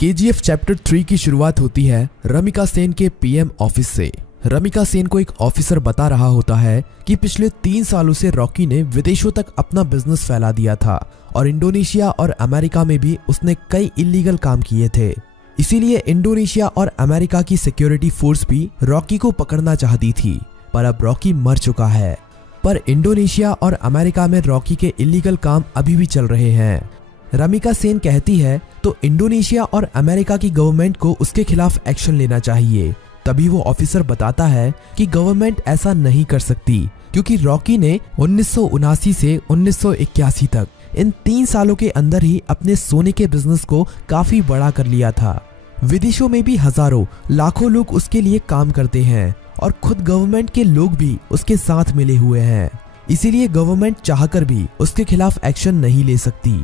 KGF chapter 3 की शुरुआत होती है रमिका सेन के पीएम ऑफिस से। रमिका सेन को एक ऑफिसर बता रहा होता है कि पिछले 3 सालों से रॉकी ने विदेशों तक अपना बिजनेस फैला दिया था और इंडोनेशिया और अमेरिका में भी उसने कई इलीगल काम किए थे। इसीलिए इंडोनेशिया और अमेरिका की सिक्योरिटी फोर्स भी रॉकी को पकड़ना चाहती थी, पर अब रॉकी मर चुका है। पर इंडोनेशिया और अमेरिका में रॉकी के इलीगल काम अभी भी चल रहे हैं। रमिका सेन कहती है तो इंडोनेशिया और अमेरिका की गवर्नमेंट को उसके खिलाफ एक्शन लेना चाहिए। तभी वो ऑफिसर बताता है कि गवर्नमेंट ऐसा नहीं कर सकती क्योंकि रॉकी ने 1979 से 1981 तक इन 3 सालों के अंदर ही अपने सोने के बिजनेस को काफी बड़ा कर लिया था। विदेशों में भी हजारों लाखों लोग उसके लिए काम करते हैं और खुद गवर्नमेंट के लोग भी उसके साथ मिले हुए हैं। इसीलिए गवर्नमेंट चाहकर भी उसके खिलाफ एक्शन नहीं ले सकती।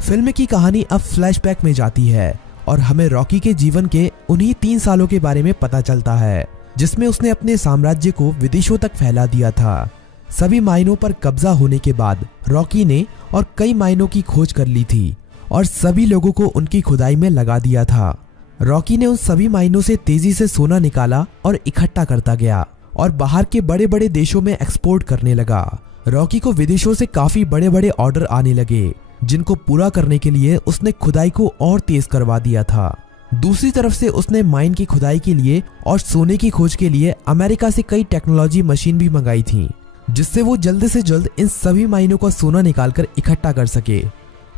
फिल्म की कहानी अब फ्लैशबैक में जाती है और हमें रॉकी के जीवन के उन्हीं 3 सालों के बारे में पता चलता है जिसमें उसने अपने साम्राज्य को विदेशों तक फैला दिया था। सभी माइनों पर कब्जा होने के बाद रॉकी ने और कई माइनों की खोज कर ली थी और सभी लोगों को उनकी खुदाई में लगा दिया था। रॉकी ने उन सभी माइनों से तेजी से सोना निकाला और इकट्ठा करता गया और बाहर के बड़े बड़े देशों में एक्सपोर्ट करने लगा। रॉकी को विदेशों से काफी बड़े बड़े ऑर्डर आने लगे जिनको पूरा करने के लिए उसने खुदाई को और तेज करवा दिया था। दूसरी तरफ से उसने माइन की खुदाई के लिए और सोने की खोज के लिए अमेरिका से कई टेक्नोलॉजी मशीन भी मंगाई थी जिससे वो जल्द से जल्द इन सभी माइनों का सोना निकालकर इकट्ठा कर सके।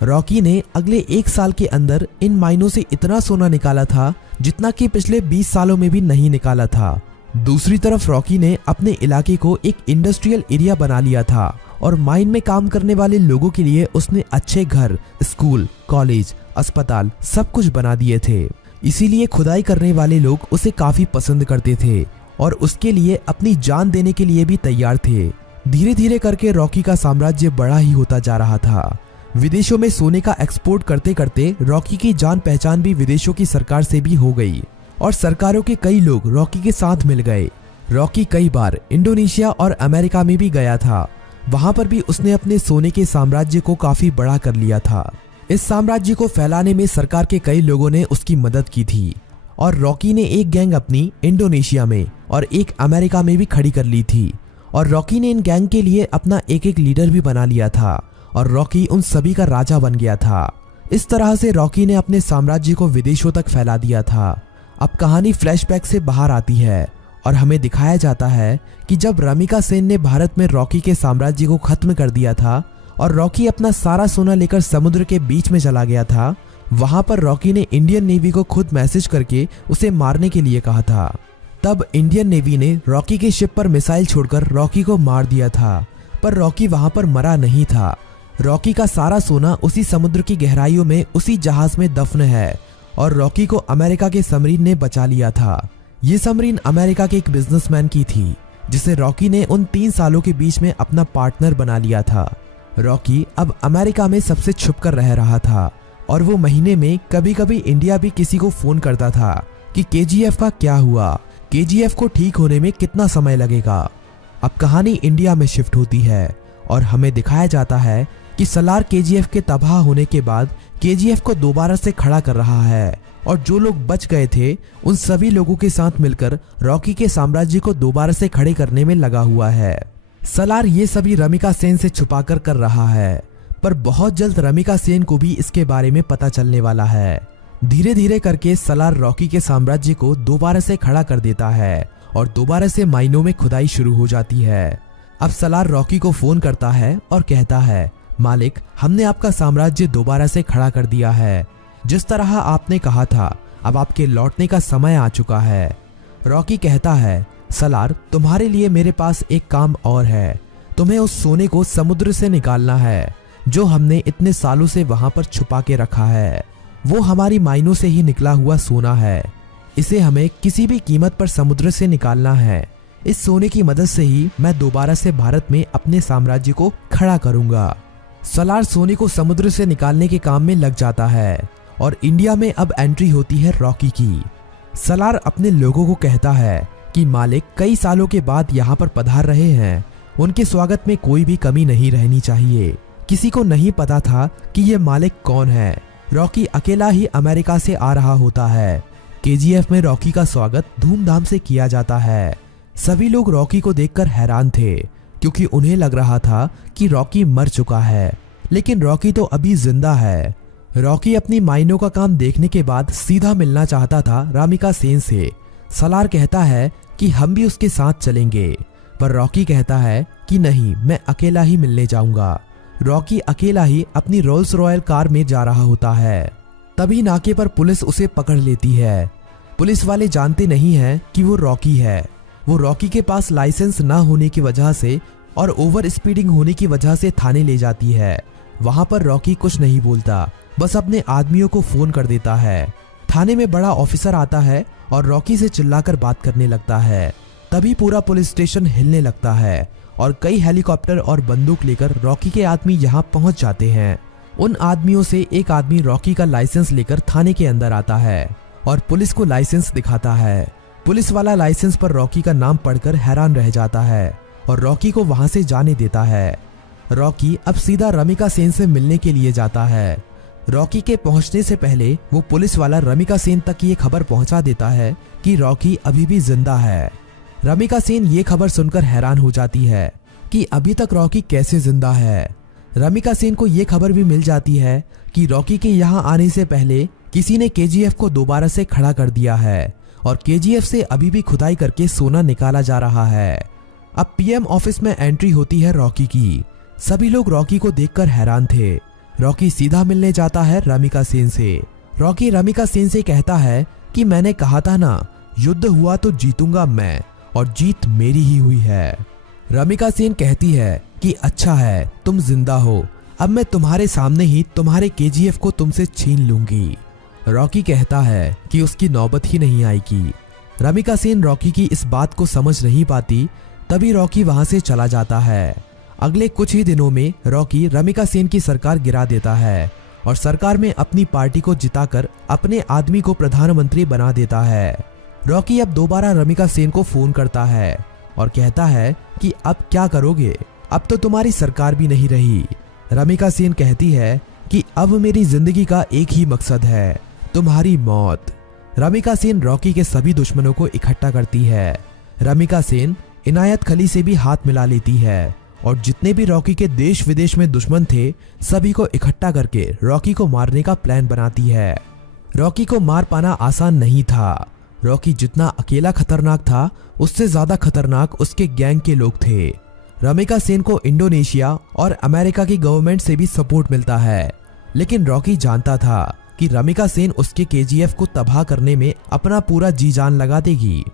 रॉकी ने अगले 1 साल के अंदर इन माइनों से इतना सोना निकाला था जितना कि पिछले 20 सालों में भी नहीं निकाला था। दूसरी तरफ रॉकी ने अपने इलाके को एक इंडस्ट्रियल एरिया बना लिया था और माइन में काम करने वाले लोगों के लिए उसने अच्छे घर, स्कूल, कॉलेज, अस्पताल सब कुछ बना दिए थे। इसीलिए खुदाई करने वाले लोग उसे काफी पसंद करते थे और उसके लिए अपनी जान देने के लिए भी तैयार थे। धीरे धीरे करके रॉकी का साम्राज्य बड़ा ही होता जा रहा था। विदेशों में सोने का एक्सपोर्ट करते करते रॉकी की जान पहचान भी विदेशों की सरकार से भी हो गई और सरकारों के कई लोग रॉकी के साथ मिल गए। रॉकी कई बार इंडोनेशिया और अमेरिका में भी गया था। वहां पर भी उसने अपने सोने के साम्राज्य को काफी बड़ा कर लिया था। इस साम्राज्य को फैलाने में सरकार के कई लोगों ने उसकी मदद की थी और रॉकी ने एक गैंग अपनी इंडोनेशिया में और एक अमेरिका में भी खड़ी कर ली थी और रॉकी ने इन गैंग के लिए अपना एक एक लीडर भी बना लिया था और रॉकी उन सभी का राजा बन गया था। इस तरह से रॉकी ने अपने साम्राज्य को विदेशों तक फैला दिया था। अब कहानी फ्लैशबैक से बाहर आती है और हमें दिखाया जाता है कि जब रमिका सेन ने भारत में रॉकी के साम्राज्य को खत्म कर दिया था और रॉकी अपना सारा सोना लेकर समुद्र के बीच में चला गया था, वहां पर रॉकी ने इंडियन नेवी को खुद मैसेज करके उसे मारने के लिए कहा था। तब इंडियन नेवी ने रॉकी के शिप पर मिसाइल छोड़कर रॉकी को मार दिया था, पर रॉकी वहां पर मरा नहीं था। रॉकी का सारा सोना उसी समुद्र की गहराइयों में उसी जहाज में दफन है और रॉकी को अमेरिका के सबमरीन ने बचा लिया था। ये सबमरीन अमेरिका के एक बिजनेसमैन की थी जिसे रॉकी ने उन 3 सालों के बीच में अपना पार्टनर बना लिया था। रॉकी अब अमेरिका में सबसे छुपकर रह रहा था और वो महीने में कभी कभी इंडिया भी किसी को फोन करता था कि केजीएफ का क्या हुआ, केजीएफ को ठीक होने में कितना समय लगेगा। अब कहानी इंडिया में शिफ्ट होती है और हमें दिखाया जाता है कि सलार केजीएफ के तबाह होने के बाद केजीएफ को दोबारा से खड़ा कर रहा है और जो लोग बच गए थे उन सभी लोगों के साथ मिलकर रॉकी के साम्राज्य को दोबारा से खड़े करने में लगा हुआ है। सलार ये सभी रमिका सेन से छुपाकर कर रहा है, पर बहुत जल्द रमिका सेन को भी इसके बारे में पता चलने वाला है। धीरे धीरे करके सलार रॉकी के साम्राज्य को दोबारा से खड़ा कर देता है और दोबारा से माइनों में खुदाई शुरू हो जाती है। अब सलार रॉकी को फोन करता है और कहता है, मालिक, हमने आपका साम्राज्य दोबारा से खड़ा कर दिया है। जिस तरह आपने कहा था, अब आपके लौटने का समय आ चुका है। रॉकी कहता है, सलार, तुम्हारे लिए मेरे पास एक काम और है। तुम्हें उस सोने को समुद्र से निकालना है जो हमने इतने सालों से वहां पर छुपा के रखा है। वो हमारी माइनों से ही निकला हुआ सोना है। इसे हमें किसी भी कीमत पर समुद्र से निकालना है। इस सोने की मदद से ही मैं दोबारा से भारत में अपने साम्राज्य को खड़ा करूंगा। सलार सोने को समुद्र से निकालने के काम में लग जाता है और इंडिया में अब एंट्री होती है रॉकी की। सलार अपने लोगों को कहता है कि मालिक कई सालों के बाद यहाँ पर पधार रहे हैं, उनके स्वागत में कोई भी कमी नहीं रहनी चाहिए। किसी को नहीं पता था कि ये मालिक कौन है। रॉकी अकेला ही अमेरिका से आ रहा होता है। केजीएफ में रॉकी का स्वागत धूमधाम से किया जाता है। सभी लोग रॉकी को देखकर हैरान थे क्योंकि उन्हें लग रहा था कि रॉकी मर चुका है, लेकिन रॉकी तो अभी जिंदा है। रॉकी अपनी माइनों का काम देखने के बाद सीधा मिलना चाहता था रामिका सेन से। सलार कहता है कि हम भी उसके साथ चलेंगे, पर रॉकी कहता है कि नहीं, मैं अकेला ही मिलने जाऊंगा। रॉकी अकेला ही अपनी रोल्स रॉयल कार में जा रहा होता है। तभी नाके पर पुलिस उसे पकड़ लेती है। पुलिस वाले जानते नहीं हैं कि वो रॉकी है। वो रॉकी के पास लाइसेंस ना होने की वजह से और ओवर स्पीडिंग होने की वजह से थाने ले जाती है। वहां पर रॉकी कुछ नहीं बोलता, बस अपने आदमियों को फोन कर देता है। थाने में बड़ा ऑफिसर आता है और रॉकी से चिल्लाकर बात करने लगता है। तभी पूरा पुलिस स्टेशन हिलने लगता है और कई हेलीकॉप्टर और बंदूक लेकर रॉकी के आदमी यहाँ पहुंच जाते हैं। उन आदमियों से एक आदमी रॉकी का लाइसेंस लेकर थाने के अंदर आता है और पुलिस को लाइसेंस दिखाता है। पुलिस वाला लाइसेंस पर रॉकी का नाम पढ़कर हैरान रह जाता है और रॉकी को वहां से जाने देता है। रॉकी अब सीधा रमिका सेन से मिलने के लिए जाता है। रॉकी के पहुंचने से पहले वो पुलिस वाला रमिका सेन तक ये खबर पहुंचा देता है कि रॉकी अभी भी जिंदा है। रमिका सेन ये खबर सुनकर हैरान हो जाती है कि अभी तक रॉकी कैसे जिंदा है। रमिका सेन को ये खबर भी मिल जाती है कि रॉकी के यहाँ आने से पहले किसी ने केजीएफ को दोबारा से खड़ा कर दिया है और केजीएफ से अभी भी खुदाई करके सोना निकाला जा रहा है। अब पीएम ऑफिस में एंट्री होती है रॉकी की। सभी लोग रॉकी को देखकर हैरान थे। रॉकी सीधा मिलने जाता है रमिका सेन से। रॉकी रमिका सेन से कहता है कि मैंने कहा था ना, युद्ध हुआ तो जीतूंगा मैं और जीत मेरी ही हुई है। रमिका सेन कहती है कि अच्छा है, तुम जिंदा हो, अब मैं तुम्हारे सामने ही तुम्हारे केजीएफ को तुमसे छीन लूंगी। रॉकी कहता है कि उसकी नौबत ही नहीं आएगी। रमिका सेन रॉकी की इस बात को समझ नहीं पाती। तभी रॉकी वहां से चला जाता है। अगले कुछ ही दिनों में रॉकी रमिका सेन की सरकार गिरा देता है और सरकार में अपनी पार्टी को जिताकर अपने आदमी को प्रधानमंत्री बना देता है। रॉकी अब दोबारा रमिका सेन को फोन करता है और कहता है कि अब क्या करोगे, अब तो तुम्हारी सरकार भी नहीं रही। रमिका सेन कहती है कि अब मेरी जिंदगी का एक ही मकसद है, तुम्हारी मौत। रमिका सेन रॉकी के सभी दुश्मनों को इकट्ठा करती है। रमिका सेन इनायत खली से भी हाथ मिला लेती है और जितने भी रॉकी के देश विदेश में दुश्मन थे सभी को इकट्ठा करके रॉकी को मारने का प्लान बनाती है। रॉकी को मार पाना आसान नहीं था। रॉकी जितना अकेला खतरनाक था उससे ज्यादा खतरनाक उसके गैंग के लोग थे। रमिका सेन को इंडोनेशिया और अमेरिका की गवर्नमेंट से भी सपोर्ट मिलता है, लेकिन रॉकी जानता था कि रमिका सेन उसके केजीएफ को तबाह करने में अपना पूरा जी जान लगा देगी।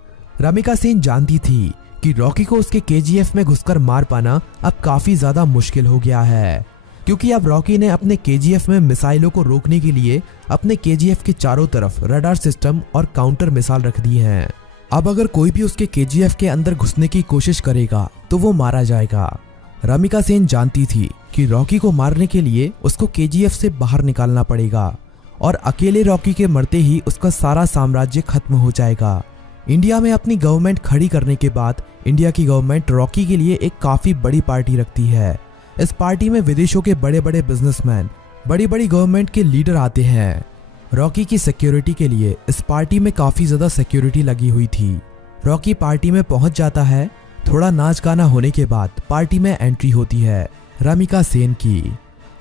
रमिका सेन जानती थी कि रॉकी को उसके केजीएफ में घुसकर मार पाना अब काफी ज्यादा मुश्किल हो गया है, क्योंकि अब रॉकी ने अपने केजीएफ में मिसाइलों को रोकने के लिए अपने केजीएफ के चारों तरफ रडार सिस्टम और काउंटर मिसाइल रख दी हैं। अब अगर कोई भी उसके केजीएफ के अंदर घुसने की कोशिश करेगा तो वो मारा जाएगा। रमिका सेन जानती थी कि रॉकी को मारने के लिए उसको केजीएफ से बाहर निकालना पड़ेगा और अकेले रॉकी के मरते ही उसका सारा साम्राज्य खत्म हो जाएगा। इंडिया में अपनी गवर्नमेंट खड़ी करने के बाद इंडिया की गवर्नमेंट रॉकी के लिए एक काफी बड़ी पार्टी रखती है। इस पार्टी में विदेशों के बड़े बड़े बिजनेसमैन, बड़ी बड़ी गवर्नमेंट के लीडर आते हैं। रॉकी की सिक्योरिटी के लिए इस पार्टी में काफी ज्यादा सिक्योरिटी लगी हुई थी। रॉकी पार्टी में पहुंच जाता है। थोड़ा नाच गाना होने के बाद पार्टी में एंट्री होती है रमिका सेन की।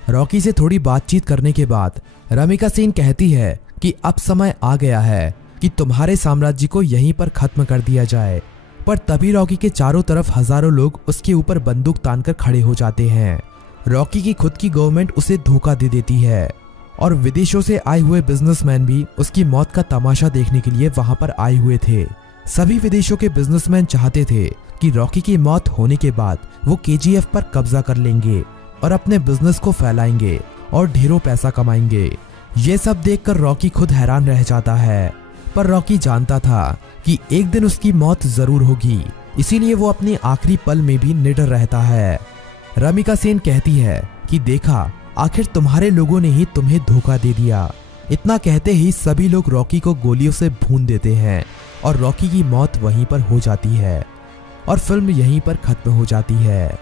रॉकी से थोड़ी बातचीत करने के बाद रमिका सेन कहती है कि अब समय आ गया है कि तुम्हारे साम्राज्य को यहीं पर खत्म कर दिया जाए। पर तभी रॉकी के चारों तरफ हजारों लोग उसके ऊपर बंदूक तानकर खड़े हो जाते हैं। रॉकी की खुद की गवर्नमेंट उसे धोखा दे देती है और विदेशों से आए हुए बिजनेसमैन भी उसकी मौत का तमाशा देखने के लिए वहां पर आए हुए थे। सभी विदेशों के बिजनेसमैन चाहते थे कि रॉकी की मौत होने के बाद वो केजीएफ पर कब्जा कर लेंगे और अपने बिजनेस को फैलाएंगे और ढेरों पैसा कमाएंगे। ये सब देखकर रॉकी खुद हैरान रह जाता है, पर रॉकी जानता था कि एक दिन उसकी मौत जरूर होगी, इसीलिए वो अपने आखिरी पल में भी निडर रहता है। रमिका सेन कहती है कि देखा, आखिर तुम्हारे लोगों ने ही तुम्हें धोखा दे दिया। इतना कहते ही सभी लोग रॉकी को गोलियों से भून देते हैं और रॉकी की मौत वहीं पर हो जाती है और फिल्म यहीं पर खत्म हो जाती है।